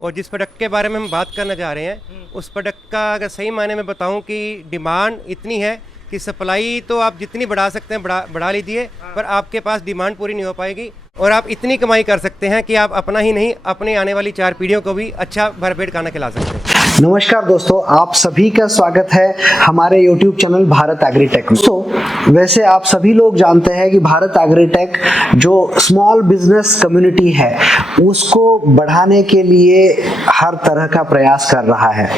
और जिस प्रोडक्ट के बारे में हम बात करना चाह रहे हैं उस प्रोडक्ट का अगर सही मायने में बताऊं कि डिमांड इतनी है कि सप्लाई तो आप जितनी बढ़ा सकते हैं बढ़ा लीजिए, पर आपके पास डिमांड पूरी नहीं हो पाएगी और आप इतनी कमाई कर सकते हैं कि आप अपना ही नहीं अपनी आने वाली 4 पीढ़ियों को भी अच्छा भरपेट खाना खिला सकते हैं। नमस्कार दोस्तों, आप सभी का स्वागत है हमारे YouTube चैनल भारत एग्रीटेक में। तो वैसे आप सभी लोग जानते हैं कि भारत एग्रीटेक जो स्मॉल बिजनेस कम्युनिटी है उसको बढ़ाने के लिए हर तरह का प्रयास कर रहा है।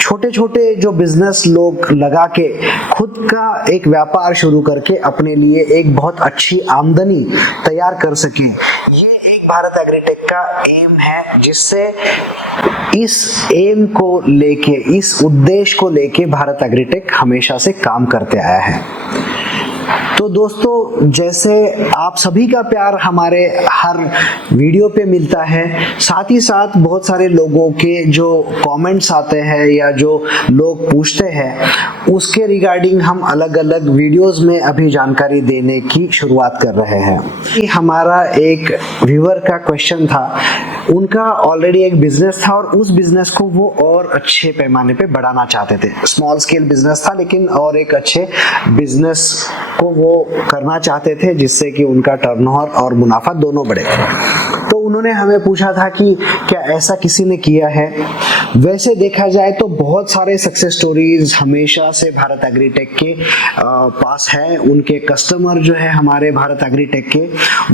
छोटे छोटे जो बिजनेस लोग लगा के खुद का एक व्यापार शुरू करके अपने लिए एक बहुत अच्छी आमदनी तैयार कर सके, ये एक भारत एग्रीटेक का एम है, जिससे इस एम को लेके, इस उद्देश्य को लेके भारत एग्रीटेक हमेशा से काम करते आया है। तो दोस्तों, जैसे आप सभी का प्यार हमारे हर वीडियो पे मिलता है, साथ ही साथ बहुत सारे लोगों के जो कमेंट्स आते हैं या जो लोग पूछते हैं उसके रिगार्डिंग हम अलग अलग वीडियोस में अभी जानकारी देने की शुरुआत कर रहे हैं। हमारा एक व्यूअर का क्वेश्चन था, उनका ऑलरेडी एक बिजनेस था और उस बिजनेस को वो और अच्छे पैमाने पे बढ़ाना चाहते थे। स्मॉल स्केल बिजनेस था लेकिन और एक अच्छे बिजनेस को वो करना चाहते थे जिससे कि उनका टर्नओवर और मुनाफा दोनों बढ़े। तो उन्होंने हमें पूछा था कि क्या ऐसा किसी ने किया है। वैसे देखा जाए तो बहुत सारे सक्सेस स्टोरीज हमेशा से भारत एग्रीटेक के पास है। उनके कस्टमर जो है हमारे भारत एग्रीटेक के,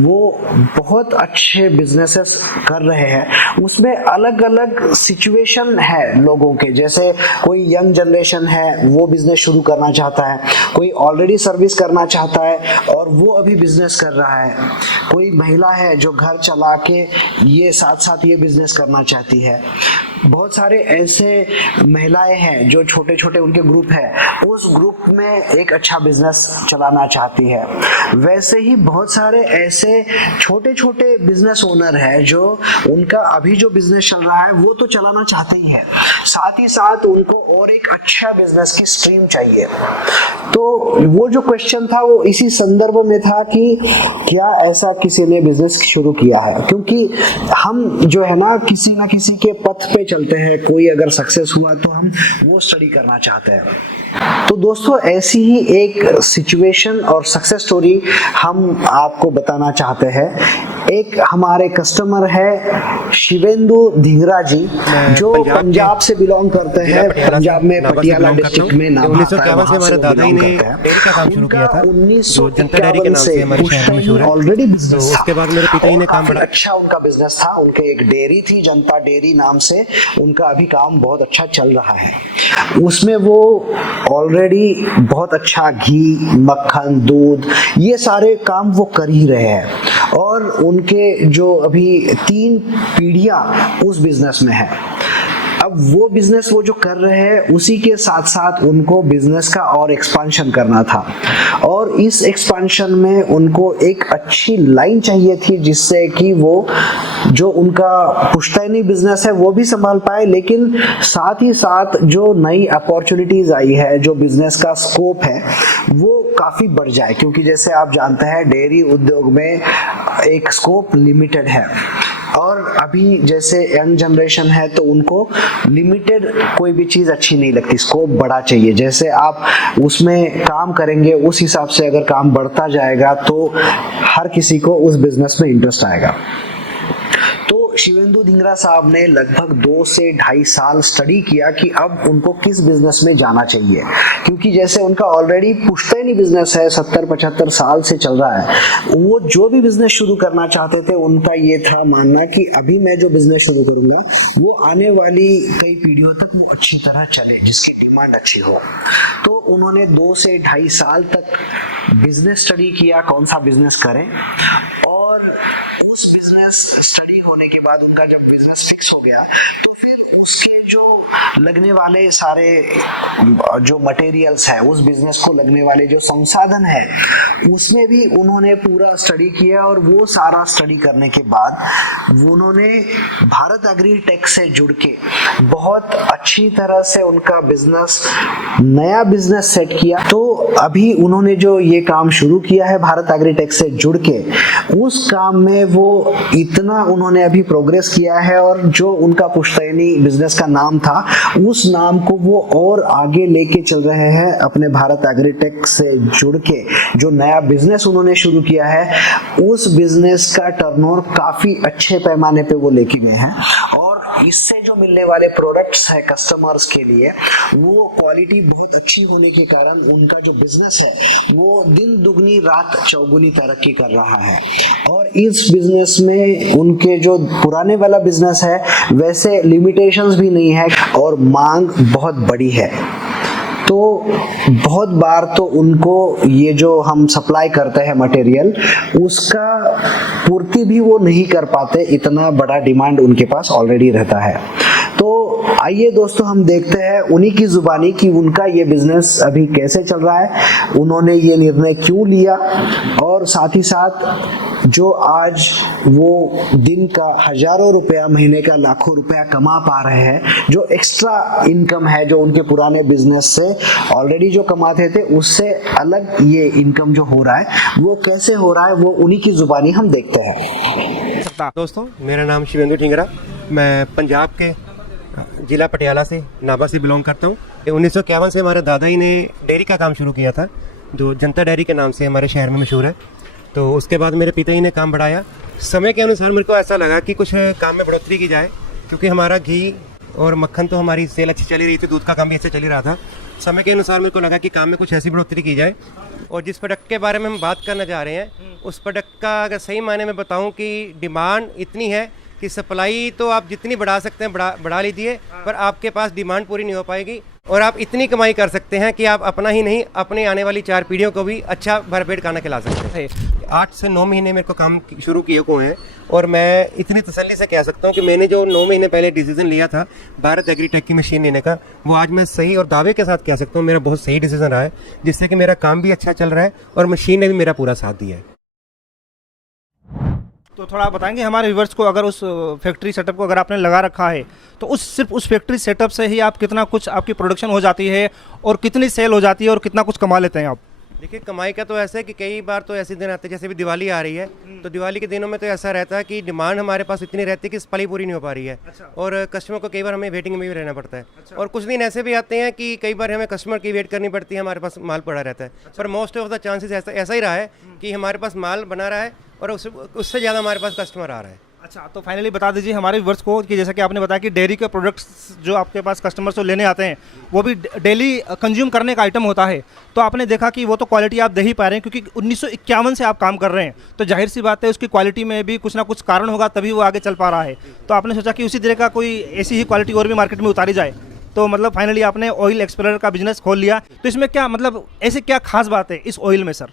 वो बहुत अच्छे बिजनेसेस कर रहे हैं। उसमें अलग अलग सिचुएशन है लोगों के, जैसे कोई यंग जनरेशन है वो बिजनेस शुरू करना चाहता है, कोई ऑलरेडी सर्विस करना चाहता है और वो अभी बिजनेस कर रहा है, कोई महिला है जो घर चला के ये साथ साथ ये बिजनेस करना चाहती है। बहुत सारे ऐसे महिलाएं हैं जो छोटे छोटे उनके ग्रुप है, उस ग्रुप में एक अच्छा बिजनेस चलाना चाहती है। वैसे ही बहुत सारे ऐसे छोटे छोटे बिजनेस ओनर है जो उनका अभी जो बिजनेस चल रहा है वो तो चलाना चाहते ही है, साथ ही साथ उनको और एक अच्छा बिजनेस की स्ट्रीम चाहिए। तो वो जो क्वेश्चन था वो इसी संदर्भ में था कि क्या ऐसा किसी ने बिजनेस शुरू किया है, क्योंकि हम जो है ना किसी के पथ पे चलते हैं। कोई अगर सक्सेस हुआ तो हम वो स्टडी करना चाहते हैं। तो दोस्तों, ऐसी ही एक सिचुएशन और सक्सेस स्टोरी हम आपको बताना चाहते हैं। एक हमारे कस्टमर है शिवेंदु धिंगरा जी, जो पंजाब से बिलोंग करते हैं। पंजाब में पटियाला डिस्ट्रिक्ट में नाम आता है, वहां से दादा ने डेयरी का काम शुरू किया था 1951 से। ऑलरेडी बिजनेस, उसके बाद मेरे पिताजी ने काम बड़ा अच्छा उनका बिजनेस था। उनके एक डेयरी थी, जनता डेयरी नाम से, उनका अभी काम बहुत अच्छा चल रहा है। उसमें वो ऑलरेडी बहुत अच्छा घी, मक्खन, दूध, ये सारे काम वो कर ही रहे हैं और उनके जो अभी 3 पीढ़ियां उस बिजनेस में है। अब वो बिजनेस वो जो कर रहे हैं उसी के साथ साथ उनको बिजनेस का और एक्सपांशन करना था और इस एक्सपांशन में उनको एक अच्छी लाइन चाहिए थी जिससे कि वो जो उनका पुश्तैनी बिजनेस है वो भी संभाल पाए, लेकिन साथ ही साथ जो नई अपॉर्चुनिटीज आई है, जो बिजनेस का स्कोप है वो काफी बढ़ जाए। क्योंकि जैसे आप जानते हैं डेयरी उद्योग में एक स्कोप लिमिटेड है और अभी जैसे यंग जनरेशन है तो उनको लिमिटेड कोई भी चीज अच्छी नहीं लगती, स्कोप बड़ा चाहिए। जैसे आप उसमें काम करेंगे उस हिसाब से अगर काम बढ़ता जाएगा तो हर किसी को उस बिजनेस में इंटरेस्ट आएगा। तो शिवेंदु धिंगरा साहब ने लगभग 2 से 2.5 साल स्टडी किया कि अब उनको किस बिजनेस में जाना चाहिए, क्योंकि जैसे उनका ऑलरेडी पुश्तैनी बिजनेस है, 70-75 साल से चल रहा है। वो जो भी बिजनेस शुरू करना चाहते थे उनका ये था मानना कि अभी मैं जो बिजनेस शुरू करूंगा वो आने वाली कई पीढ़ियों तक वो अच्छी तरह चले, जिसकी डिमांड अच्छी हो। तो उन्होंने 2 से 2.5 साल तक बिजनेस स्टडी किया, कौन सा बिजनेस करें। उस बिजनेस स्टडी होने के बाद उनका जब बिजनेस फिक्स हो गया तो फिर उसके जो लगने वाले सारे जो मटेरियल्स है, उस बिजनेस को लगने वाले जो संसाधन है, उसमें भी उन्होंने पूरा स्टडी किया और वो सारा स्टडी करने के बाद उन्होंने भारत एग्रीटेक से जुड़ के बहुत अच्छी तरह से उनका बिजनेस, नया बिजनेस सेट किया। तो अभी उन्होंने जो ये काम शुरू किया है भारत एग्रीटेक से जुड़ के, उस काम में वो इतना उन्होंने अभी प्रोग्रेस किया है और जो उनका पुश्तैनी बिजनेस का नाम था उस नाम को वो और आगे लेके चल रहे हैं। अपने भारत एग्रीटेक से जुड़ के जो नया बिजनेस उन्होंने शुरू किया है उस बिजनेस का टर्नओवर काफी अच्छे पैमाने पे वो लेके गए हैं और इससे जो मिलने वाले प्रोडक्ट्स है कस्टमर्स के लिए वो क्वालिटी बहुत अच्छी होने के कारण उनका जो बिजनेस है वो दिन दुगनी रात चौगुनी तरक्की कर रहा है। और इस बिजनेस में उनके जो पुराने वाला बिजनेस है वैसे लिमिटेशंस भी नहीं है और मांग बहुत बड़ी है। तो बहुत बार तो उनको ये जो हम सप्लाई करते हैं मटेरियल उसका पूर्ति भी वो नहीं कर पाते, इतना बड़ा डिमांड उनके पास ऑलरेडी रहता है। तो आइए दोस्तों हम देखते हैं उन्हीं की जुबानी कि उनका ये बिजनेस अभी कैसे चल रहा है, उन्होंने ये निर्णय क्यों लिया और साथ ही साथ जो आज वो दिन का हजारों रुपया महीने का लाखों रुपया कमा पा रहे हैं, जो एक्स्ट्रा इनकम है जो उनके पुराने बिजनेस से ऑलरेडी जो कमाते थे उससे अलग ये इनकम जो हो रहा है वो कैसे हो रहा है वो उन्हीं की जुबानी हम देखते हैं। दोस्तों मेरा नाम शिवेंद्र ढिंगरा, मैं पंजाब के जिला पटियाला से नाभा से बिलोंग करता हूँ। 1951 से हमारे दादा ही ने डेयरी का काम शुरू किया था जो जनता डेयरी के नाम से हमारे शहर में मशहूर है। तो उसके बाद मेरे पिता जी ने काम बढ़ाया। समय के अनुसार मेरे को ऐसा लगा कि कुछ काम में बढ़ोतरी की जाए क्योंकि हमारा घी और मक्खन तो हमारी सेल अच्छी चली रही थी, दूध का काम भी अच्छा चल ही रहा था। समय के अनुसार मेरे को लगा कि काम में कुछ ऐसी बढ़ोतरी की जाए और जिस प्रोडक्ट के बारे में हम बात करना चाह रहे हैं उस प्रोडक्ट का अगर सही मायने में बताऊं कि डिमांड इतनी है कि सप्लाई तो आप जितनी बढ़ा सकते हैं बढ़ा लीजिए, पर आपके पास डिमांड पूरी नहीं हो पाएगी और आप इतनी कमाई कर सकते हैं कि आप अपना ही नहीं अपने आने वाली 4 पीढ़ियों को भी अच्छा भरपेट खाना खिला सकते हैं। 8 से 9 महीने मेरे को काम शुरू किए हुए हैं और मैं इतनी तसल्ली से कह सकता हूं कि मैंने जो 9 महीने पहले डिसीजन लिया था भारत एग्रीटेक की मशीन लेने का, वो आज मैं सही और दावे के साथ कह सकता हूँ मेरा बहुत सही डिसीजन रहा है, जिससे कि मेरा काम भी अच्छा चल रहा है और मशीन ने भी मेरा पूरा साथ दिया है। तो थोड़ा आप बताएंगे हमारे व्यूवर्स को, अगर उस फैक्ट्री सेटअप को अगर आपने लगा रखा है तो सिर्फ उस फैक्ट्री सेटअप से ही आप कितना कुछ आपकी प्रोडक्शन हो जाती है और कितनी सेल हो जाती है और कितना कुछ कमा लेते हैं आप? देखिए कमाई का तो ऐसा है कि कई बार तो ऐसे दिन आते हैं, जैसे भी दिवाली आ रही है तो दिवाली के दिनों में तो ऐसा रहता है कि डिमांड हमारे पास इतनी रहती है कि सप्लाई पूरी नहीं हो पा रही है। अच्छा। और कस्टमर को कई बार हमें वेटिंग में भी रहना पड़ता है। अच्छा। और कुछ दिन ऐसे भी आते हैं कि कई बार हमें कस्टमर की वेट करनी पड़ती है, हमारे पास माल पड़ा रहता है। अच्छा। पर मोस्ट ऑफ द चांसेस ऐसा ही रहा है कि हमारे पास माल बना रहा है और उससे ज़्यादा हमारे पास कस्टमर आ रहा है। अच्छा, तो फाइनली बता दीजिए हमारे व्यूवर्स को कि जैसा कि आपने बताया कि डेयरी के प्रोडक्ट्स जो आपके पास कस्टमर्स जो लेने आते हैं वो भी डेली कंज्यूम करने का आइटम होता है, तो आपने देखा कि वो तो क्वालिटी आप दे ही पा रहे हैं क्योंकि 1951 से आप काम कर रहे हैं, तो जाहिर सी बात है उसकी क्वालिटी में भी कुछ ना कुछ कारण होगा तभी वो आगे चल पा रहा है। तो आपने सोचा कि उसी तरह का कोई ऐसी ही क्वालिटी और भी मार्केट में उतारी जाए, तो मतलब फाइनली आपने ऑयल एक्सप्लोरर का बिजनेस खोल लिया। तो इसमें क्या मतलब ऐसे क्या खास बात है इस ऑयल में सर?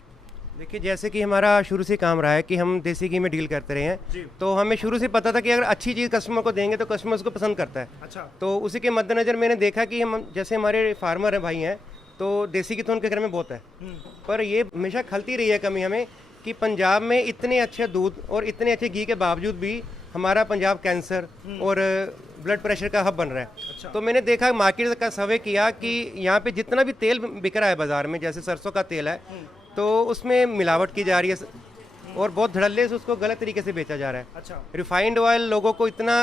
देखिए जैसे कि हमारा शुरू से काम रहा है कि हम देसी घी में डील करते रहे हैं, तो हमें शुरू से पता था कि अगर अच्छी चीज़ कस्टमर को देंगे तो कस्टमर उसको पसंद करता है। अच्छा। तो उसी के मद्देनज़र मैंने देखा कि हम जैसे हमारे फार्मर हैं भाई हैं तो देसी घी तो उनके घर में बहुत है, पर ये हमेशा खलती रही है कमी हमें कि पंजाब में इतने अच्छे दूध और इतने अच्छे घी के बावजूद भी हमारा पंजाब कैंसर और ब्लड प्रेशर का हब बन रहा है। अच्छा। तो मैंने देखा मार्केट का सर्वे किया कि यहाँ पे जितना भी तेल बिक रहा है बाजार में, जैसे सरसों का तेल है तो उसमें मिलावट की जा रही है और बहुत धड़ल्ले से उसको गलत तरीके से बेचा जा रहा है। अच्छा। रिफाइंड ऑयल लोगों को इतना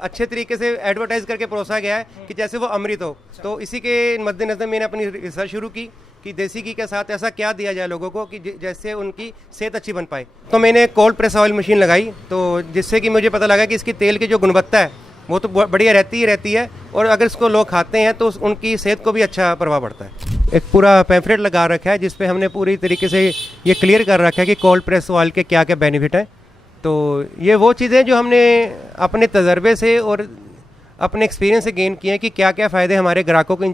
अच्छे तरीके से एडवर्टाइज करके परोसा गया है कि जैसे वो अमृत हो। अच्छा। तो इसी के मद्देनजर मैंने अपनी रिसर्च शुरू की कि देसी घी के साथ ऐसा क्या दिया जाए लोगों को कि जैसे उनकी सेहत अच्छी बन पाए। तो मैंने कोल्ड प्रेस ऑयल मशीन लगाई, तो जिससे कि मुझे पता लगा कि इसकी तेल की जो गुणवत्ता है वो तो बढ़िया रहती है और अगर इसको लोग खाते हैं तो उनकी सेहत को भी अच्छा प्रभाव पड़ता है। एक पूरा पैम्फलेट लगा रखा है जिस पे हमने पूरी तरीके से ये क्लियर कर रखा है कि कोल्ड प्रेस ऑयल के क्या क्या बेनिफिट हैं। तो ये वो चीज़ें जो हमने अपने तजर्बे से और अपने एक्सपीरियंस से गेन किए हैं कि क्या क्या फ़ायदे हमारे ग्राहकों को इन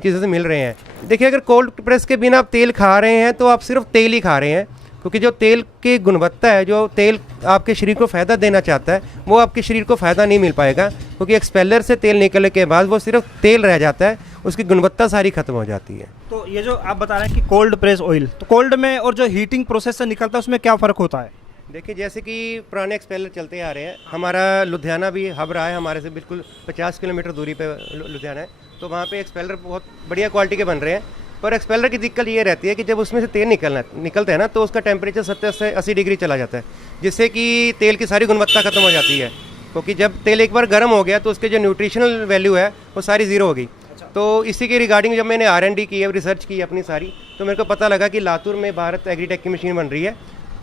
चीज़ों से मिल रहे हैं। देखिए अगर कोल्ड प्रेस के बिना आप तेल खा रहे हैं तो आप सिर्फ तेल ही खा रहे हैं, क्योंकि जो तेल की गुणवत्ता है, जो तेल आपके शरीर को फ़ायदा देना चाहता है वो आपके शरीर को फ़ायदा नहीं मिल पाएगा, क्योंकि एक्सपेलर से तेल निकलने के बाद वो सिर्फ तेल रह जाता है, उसकी गुणवत्ता सारी खत्म हो जाती है। तो ये जो आप बता रहे हैं कि कोल्ड प्रेस ऑयल, तो कोल्ड में और जो हीटिंग प्रोसेस से निकलता है उसमें क्या फ़र्क होता है? देखिए जैसे कि पुराने एक्सपेलर चलते आ रहे हैं, हमारा लुधियाना भी हब रहा है, हमारे से बिल्कुल 50 किलोमीटर दूरी पे लुधियाना है, तो वहाँ पे एक्सपेलर बहुत बढ़िया क्वालिटी के बन रहे हैं। पर एक्सपेलर की दिक्कत ये रहती है कि जब उसमें से तेल निकलता है ना, तो उसका टेम्परेचर 70 से 80 डिग्री चला जाता है, जिससे कि तेल की सारी गुणवत्ता खत्म हो जाती है। क्योंकि जब तेल एक बार गर्म हो गया तो उसके जो न्यूट्रिशनल वैल्यू है वो सारी ज़ीरो हो गई। तो इसी के रिगार्डिंग जब मैंने R&D की है, रिसर्च की अपनी सारी, तो मेरे को पता लगा कि लातूर में भारत एग्रीटेक की मशीन बन रही है।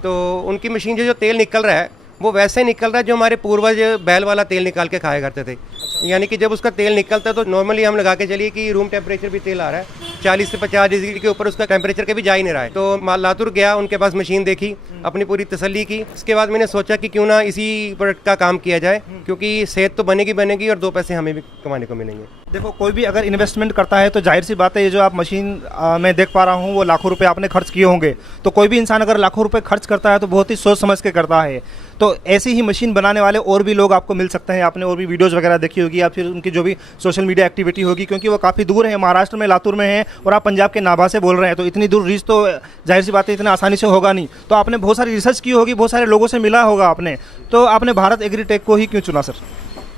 तो उनकी मशीन से जो तेल निकल रहा है वो वैसे निकल रहा है जो हमारे पूर्वज बैल वाला तेल निकाल के खाया करते थे। यानी कि जब उसका तेल निकलता है तो नॉर्मली हम लगा के चलिए कि रूम टेम्परेचर भी तेल आ रहा है, 40 से 50 डिग्री के ऊपर उसका टेम्परेचर कभी जा ही नहीं रहा है। तो लातूर गया, उनके पास मशीन देखी, अपनी पूरी तसल्ली की। इसके बाद मैंने सोचा कि क्यों ना इसी प्रोडक्ट का काम किया जाए, क्योंकि सेहत तो बनेगी और 2 पैसे हमें भी कमाने को मिलेंगे। देखो, कोई भी अगर इन्वेस्टमेंट करता है तो जाहिर सी बात है, ये जो आप मशीन मैं देख पा रहा हूँ वो लाखों रुपए आपने खर्च किए होंगे। तो कोई भी इंसान अगर लाखों रुपए खर्च करता है तो बहुत ही सोच समझ के करता है। तो ऐसी ही मशीन बनाने वाले और भी लोग आपको मिल सकते हैं। आपने और भी वीडियोज़ वगैरह देखी होगी या फिर उनकी जो भी सोशल मीडिया एक्टिविटी होगी, क्योंकि वो काफ़ी दूर है, महाराष्ट्र में लातूर में है और आप पंजाब के नाभा से बोल रहे हैं। तो इतनी दूर रीच तो जाहिर सी बात है इतना आसानी से होगा नहीं। तो आपने बहुत सारी रिसर्च की होगी, बहुत सारे लोगों से मिला होगा आपने, तो आपने भारत एग्रीटेक को ही क्यों चुना सर?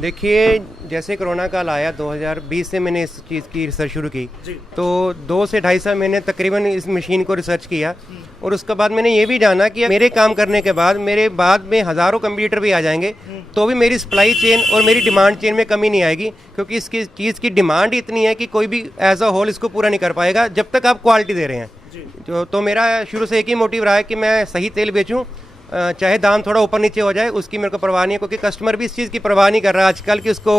देखिए, जैसे कोरोना काल आया 2020 से मैंने इस चीज़ की रिसर्च शुरू की, तो 2 से 2.5 साल मैंने तकरीबन इस मशीन को रिसर्च किया। और उसके बाद मैंने ये भी जाना कि मेरे काम करने के बाद मेरे बाद में हज़ारों कंप्यूटर भी आ जाएंगे तो भी मेरी सप्लाई चेन और मेरी डिमांड चेन में कमी नहीं आएगी, क्योंकि इसकी चीज़ की डिमांड इतनी है कि कोई भी एज अ होल इसको पूरा नहीं कर पाएगा जब तक आप क्वालिटी दे रहे हैं। तो मेरा शुरू से एक ही मोटिव रहा है कि मैं सही तेल बेचूँ, चाहे दाम थोड़ा ऊपर नीचे हो जाए, उसकी मेरे को परवाह नहीं है। क्योंकि कस्टमर भी इस चीज़ की परवाह नहीं कर रहा आजकल कि उसको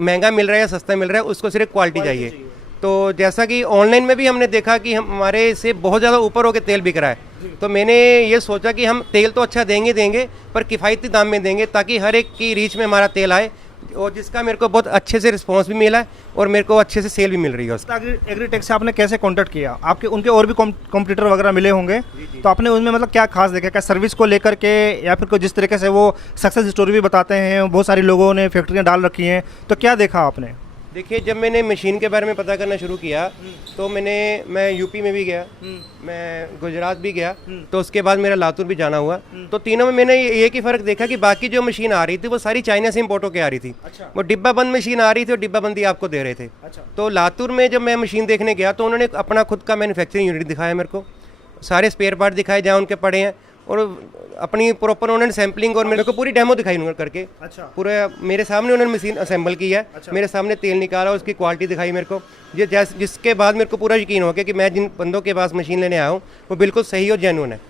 महंगा मिल रहा है या सस्ता मिल रहा है, उसको सिर्फ क्वालिटी चाहिए। तो जैसा कि ऑनलाइन में भी हमने देखा कि हमारे से बहुत ज़्यादा ऊपर होकर तेल बिक रहा है, तो मैंने ये सोचा कि हम तेल तो अच्छा देंगे पर किफ़ायती दाम में देंगे, ताकि हर एक की रीच में हमारा तेल आए, और जिसका मेरे को बहुत अच्छे से रिस्पांस भी मिला है और मेरे को अच्छे से सेल भी मिल रही है उसका। एग्रीटेक से आपने कैसे कांटेक्ट किया? आपके उनके और भी कॉम्पिटिटर वगैरह मिले होंगे, तो आपने उनमें मतलब क्या खास देखा? क्या सर्विस को लेकर के, या फिर कोई जिस तरीके से वो सक्सेस स्टोरी भी बताते हैं, बहुत सारे लोगों ने फैक्ट्रियाँ डाल रखी हैं, तो क्या देखा आपने? देखिए, जब मैंने मशीन के बारे में पता करना शुरू किया तो मैं यूपी में भी गया, मैं गुजरात भी गया, तो उसके बाद मेरा लातूर भी जाना हुआ। तो तीनों में मैंने एक ही फ़र्क देखा कि बाकी जो मशीन आ रही थी वो सारी चाइना से इम्पोर्ट होकर आ रही थी। वो डिब्बा बंद मशीन आ रही थी और डिब्बा बंदी आपको दे रहे थे। तो लातूर में जब मैं मशीन देखने गया तो उन्होंने अपना खुद का मैन्युफैक्चरिंग यूनिट दिखाया मेरे को, सारे स्पेयर पार्ट दिखाए जहाँ उनके पड़े हैं, और अपनी प्रॉपर उन्होंने सैम्पलिंग और मेरे को पूरी डेमो दिखाई उन्होंने करके। पूरा मेरे सामने उन्होंने मशीन असेंबल की है, मेरे सामने तेल निकाला, उसकी क्वालिटी दिखाई मेरे को, जिसके बाद मेरे को पूरा यकीन हो गया कि मैं जिन बंदों के पास मशीन लेने आया हूँ वो बिल्कुल सही और जेन्युइन है।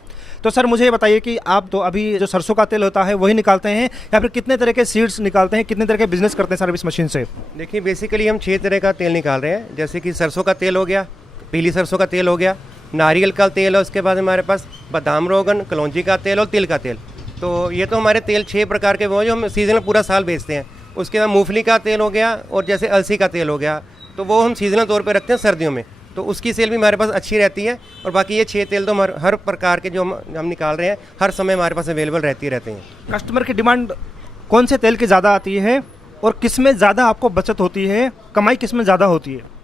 तो सर मुझे ये बताइए कि आप तो अभी जो सरसों का तेल होता है वही निकालते हैं, या फिर कितने तरह के सीड्स निकालते हैं, कितने तरह के बिजनेस करते हैं सर इस मशीन से? देखिए, बेसिकली हम 6 तरह का तेल निकाल रहे हैं, जैसे कि सरसों का तेल हो गया, पीली सरसों का तेल हो गया, नारियल का तेल है, उसके बाद हमारे पास बादाम रोगन, कलौंजी का तेल और तिल का तेल। तो ये तो हमारे तेल 6 प्रकार के वो जो हम सीजनल पूरा साल बेचते हैं। उसके बाद मूंगफली का तेल हो गया और जैसे अलसी का तेल हो गया, तो वो हम सीजनल तौर पे रखते हैं सर्दियों में, तो उसकी सेल भी हमारे पास अच्छी रहती है। और बाकी ये 6 तेल तो हर प्रकार के जो हम निकाल रहे हैं हर समय हमारे पास अवेलेबल रहते हैं। कस्टमर की डिमांड कौन से तेल की ज़्यादा आती है और किस में ज़्यादा आपको बचत होती है, कमाई किस में ज़्यादा होती है?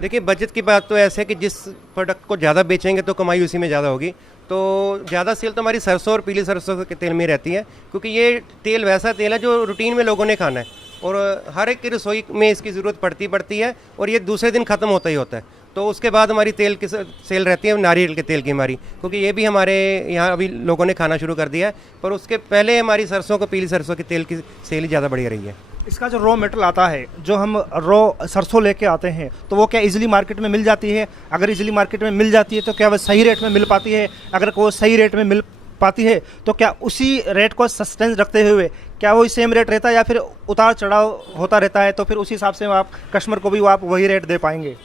देखिए, बजट की बात तो ऐसे है कि जिस प्रोडक्ट को ज़्यादा बेचेंगे तो कमाई उसी में ज़्यादा होगी। तो ज़्यादा सेल तो हमारी सरसों और पीली सरसों के तेल में रहती है, क्योंकि ये तेल वैसा तेल है जो रूटीन में लोगों ने खाना है और हर एक की रसोई में इसकी ज़रूरत पड़ती है, और ये दूसरे दिन ख़त्म होता ही होता है। तो उसके बाद हमारी तेल की सेल रहती है नारियल के तेल की हमारी, क्योंकि ये भी हमारे यहाँ अभी लोगों ने खाना शुरू कर दिया है, पर उसके पहले हमारी सरसों को पीली सरसों के तेल की सेल ही ज़्यादा बढ़िया रही है। इसका जो रॉ मेटेरियल आता है, जो हम रॉ सरसों लेके आते हैं, तो वो क्या इजीली मार्केट में मिल जाती है? अगर इजीली मार्केट में मिल जाती है तो क्या वो सही रेट में मिल पाती है? अगर वो सही रेट में मिल पाती है तो क्या उसी रेट को सस्टेंस रखते हुए क्या वो सेम रेट रहता है, या फिर उतार चढ़ाव होता रहता है, तो फिर उसी हिसाब से आप कस्टमर को भी आप वही रेट दे पाएंगे?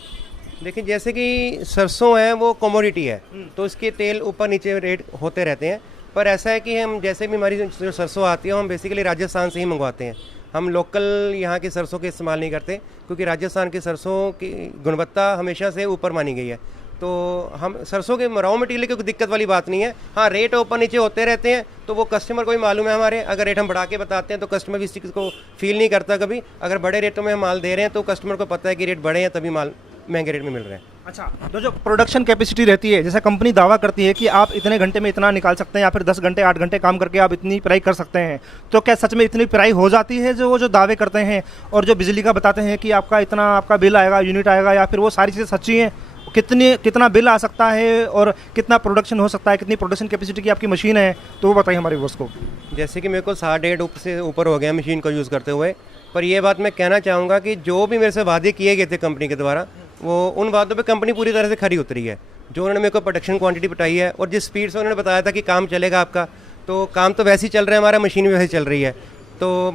देखिए, जैसे कि सरसों है वो कमोडिटी है, तो इसके तेल ऊपर नीचे रेट होते रहते हैं। पर ऐसा है कि हम जैसे भी हमारी जो सरसों आती है हम बेसिकली राजस्थान से ही मंगवाते हैं। हम लोकल यहाँ की सरसों के इस्तेमाल नहीं करते, क्योंकि राजस्थान की सरसों की गुणवत्ता हमेशा से ऊपर मानी गई है। तो हम सरसों के रॉ मटेरियल की कोई दिक्कत वाली बात नहीं है। हाँ, रेट ऊपर नीचे होते रहते हैं, तो वो कस्टमर को भी मालूम है हमारे। अगर रेट हम बढ़ा के बताते हैं तो कस्टमर भी इस चीज़ को फील नहीं करता कभी। अगर बड़े रेटों में हम माल दे रहे हैं तो कस्टमर को पता है कि रेट बढ़े हैं तभी माल महंगे रेट में मिल रहे हैं। अच्छा, तो जो प्रोडक्शन कैपेसिटी रहती है, जैसा कंपनी दावा करती है कि आप इतने घंटे में इतना निकाल सकते हैं, या फिर 10 घंटे 8 घंटे काम करके आप इतनी पिराई कर सकते हैं, तो क्या सच में इतनी पिराई हो जाती है जो वो जो दावे करते हैं? और जो बिजली का बताते हैं कि आपका इतना आपका बिल आएगा, यूनिट आएगा, या फिर वो सारी चीज़ें सच्ची हैं? कितना बिल आ सकता है और कितना प्रोडक्शन हो सकता है, कितनी प्रोडक्शन कैपेसिटी की आपकी मशीन है, तो वो बताइए हमारे व्यूअर्स को। जैसे कि मेरे को 7-8 से ऊपर हो गया मशीन को यूज़ करते हुए, पर ये बात मैं कहना चाहूँगा कि जो भी मेरे से वादे किए गए थे कंपनी के द्वारा, वो उन वादों पे कंपनी पूरी तरह से खरी उतरी है। जो उन्होंने मेरे को प्रोडक्शन क्वांटिटी बताई है और जिस स्पीड से उन्होंने बताया था कि काम चलेगा आपका, तो काम तो वैसे ही चल रहा है, हमारा मशीन भी वैसे चल रही है। तो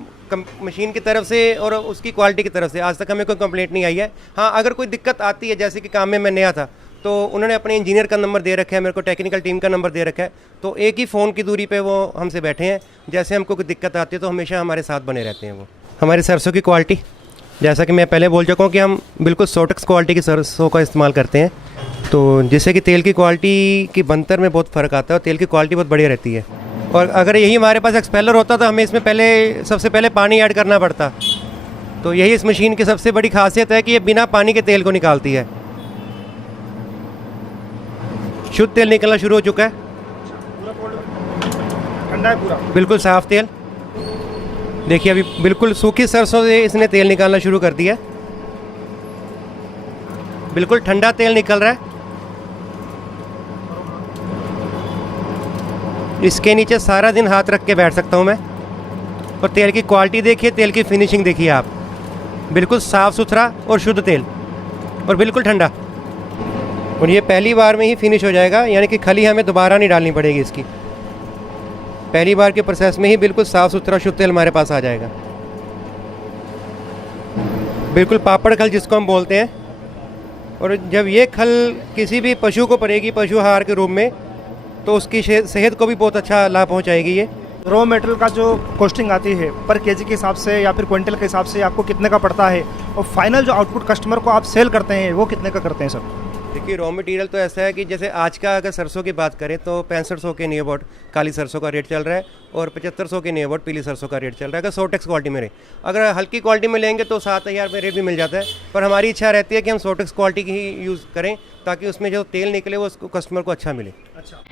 मशीन की तरफ से और उसकी क्वालिटी की तरफ से आज तक हमें कोई कंप्लेंट नहीं आई है। हाँ, अगर कोई दिक्कत आती है, जैसे कि काम में मैं नया था, तो उन्होंने अपने इंजीनियर का नंबर दे रखा है, मेरे को टेक्निकल टीम का नंबर दे रखा है, तो एक ही फ़ोन की दूरी पे वो हमसे बैठे हैं। जैसे हमको कोई दिक्कत आती है तो हमेशा हमारे साथ बने रहते हैं वो। हमारी सरसों की क्वालिटी, जैसा कि मैं पहले बोल चुका हूँ कि हम बिल्कुल सोटेक्स क्वालिटी की सरसों का इस्तेमाल करते हैं, तो जिससे कि तेल की क्वालिटी की बनतर में बहुत फ़र्क आता है और तेल की क्वालिटी बहुत बढ़िया रहती है। और अगर यही हमारे पास एक्सपेलर होता तो हमें इसमें सबसे पहले पानी ऐड करना पड़ता। तो यही इस मशीन की सबसे बड़ी खासियत है कि ये बिना पानी के तेल को निकालती है। शुद्ध तेल निकलना शुरू हो चुका है, ठंडा है पूरा, बिल्कुल साफ़ तेल। देखिए अभी बिल्कुल सूखी सरसों से इसने तेल निकालना शुरू कर दिया, बिल्कुल ठंडा तेल निकल रहा है। इसके नीचे सारा दिन हाथ रख के बैठ सकता हूँ मैं। और तेल की क्वालिटी देखिए, तेल की फिनिशिंग देखिए आप, बिल्कुल साफ़ सुथरा और शुद्ध तेल और बिल्कुल ठंडा। और ये पहली बार में ही फिनिश हो जाएगा, यानी कि खली हमें दोबारा नहीं डालनी पड़ेगी इसकी। पहली बार के प्रोसेस में ही बिल्कुल साफ़ सुथरा शुद्ध तेल हमारे पास आ जाएगा, बिल्कुल पापड़ खल जिसको हम बोलते हैं। और जब ये खल किसी भी पशु को पड़ेगी पशु आहार के रूप में, तो उसकी सेहत को भी बहुत अच्छा लाभ पहुंचाएगी। ये रॉ मटेरियल का जो कॉस्टिंग आती है पर केजी के हिसाब से या फिर क्विंटल के हिसाब से आपको कितने का पड़ता है, और फाइनल जो आउटपुट कस्टमर को आप सेल करते हैं वो कितने का करते हैं सर? देखिए रॉ मटेरियल तो ऐसा है कि जैसे आज का अगर सरसों की बात करें तो 6500 के नियर अबाउट काली सरसों का रेट चल रहा है और 7500 के नियर अबाउट पीली सरसों का रेट चल रहा है अगर सोटेक्स क्वालिटी में रहे। अगर हल्की क्वालिटी में लेंगे तो 7000 में रेट भी मिल जाता है, पर हमारी इच्छा रहती है कि हम सोटेक्स क्वालिटी की ही यूज़ करें ताकि उसमें जो तेल निकले वो उसको कस्टमर को अच्छा मिले। अच्छा।